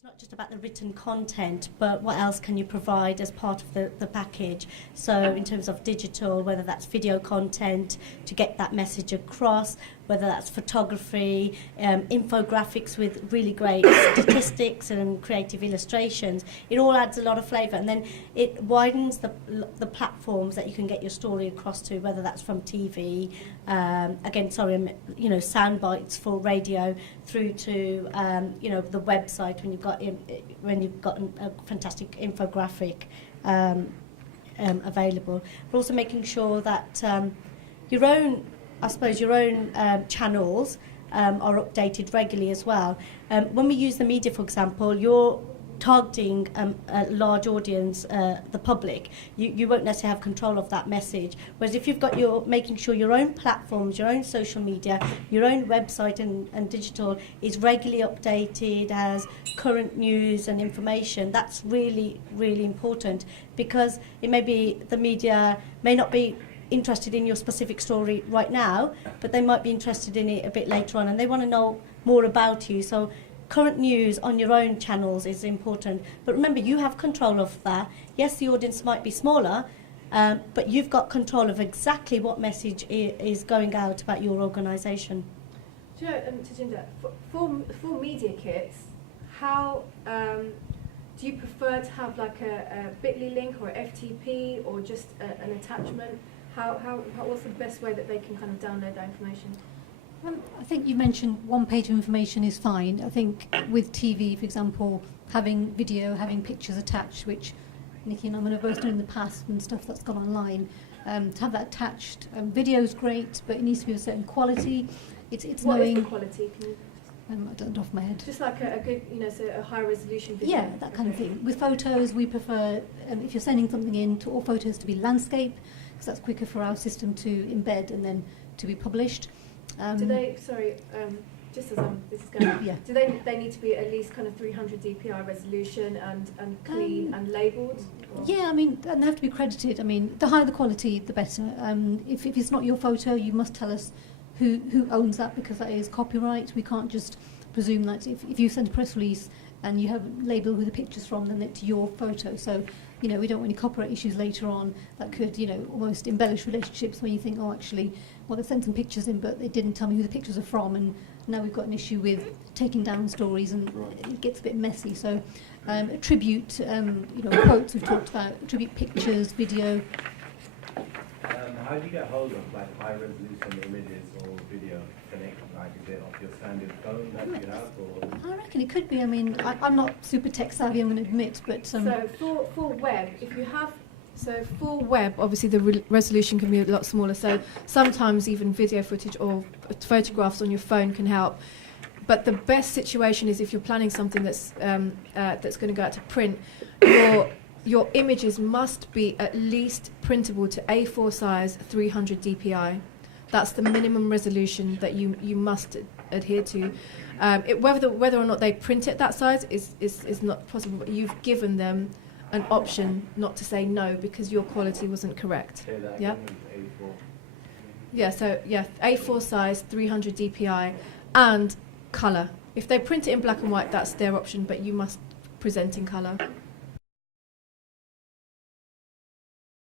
It's not just about the written content, but what else can you provide as part of the package? So in terms of digital, whether that's video content to get that message across, whether that's photography, infographics with really great statistics and creative illustrations, it all adds a lot of flavour. And then it widens the platforms that you can get your story across to, whether that's from TV, sound bites for radio, through to the website when you've got a fantastic infographic available. But also making sure that your own channels are updated regularly as well. When we use the media, for example, you're targeting a large audience, the public, you won't necessarily have control of that message. Whereas if you've got making sure your own platforms, your own social media, your own website and digital is regularly updated, has current news and information, that's really, really important, because it may be the media may not be interested in your specific story right now, but they might be interested in it a bit later on and they want to know more about you. So current news on your own channels is important. But remember, you have control of that. Yes, the audience might be smaller, but you've got control of exactly what message is going out about your organisation. Do you know, Tajinder, for media kits, how do you prefer to have like a bit.ly link or a FTP or just an attachment? What's the best way that they can kind of download that information? I think you mentioned one page of information is fine. I think with TV, for example, having video, having pictures attached, which Nikki and I have both done in the past and stuff that's gone online, to have that attached. Video is great, but it needs to be of a certain quality. It's what knowing. Is the quality? Can you I don't know off my head. Just like a good, so a high resolution video. Yeah, that kind of thing. With photos, we prefer, if you're sending something in, to all photos to be landscape, because that's quicker for our system to embed and then to be published. Do they, just as this is going, yeah. Do they need to be at least kind of 300 dpi resolution and clean and labelled? Yeah, I mean, and they have to be credited. I mean, the higher the quality, the better. If it's not your photo, you must tell us who owns that, because that is copyright. We can't just presume that if you send a press release and you have labelled who the picture's from, then it's your photo. So, we don't want any copyright issues later on that could, almost embellish relationships when you think, oh, actually, well, they sent some pictures in, but they didn't tell me who the pictures are from, and now we've got an issue with taking down stories, and it gets a bit messy. So, attribute, quotes we've talked about, attribute pictures, video. How do you get hold of like high resolution images or video connected? Like, is it off your standard phone that you have, or? I reckon it could be. I mean, I'm not super tech savvy, I'm going to admit, but so for web, if you have. So for web, obviously the resolution can be a lot smaller, so sometimes even video footage or photographs on your phone can help. But the best situation is if you're planning something that's going to go out to print, your images must be at least printable to A4 size 300 dpi. That's the minimum resolution that you must adhere to. Whether or not they print it that size is not possible, but you've given them an option not to say no because your quality wasn't correct. Yeah. A4. Yeah. So yeah, A4 size, 300 dpi, and colour. If they print it in black and white, that's their option, but you must present in colour.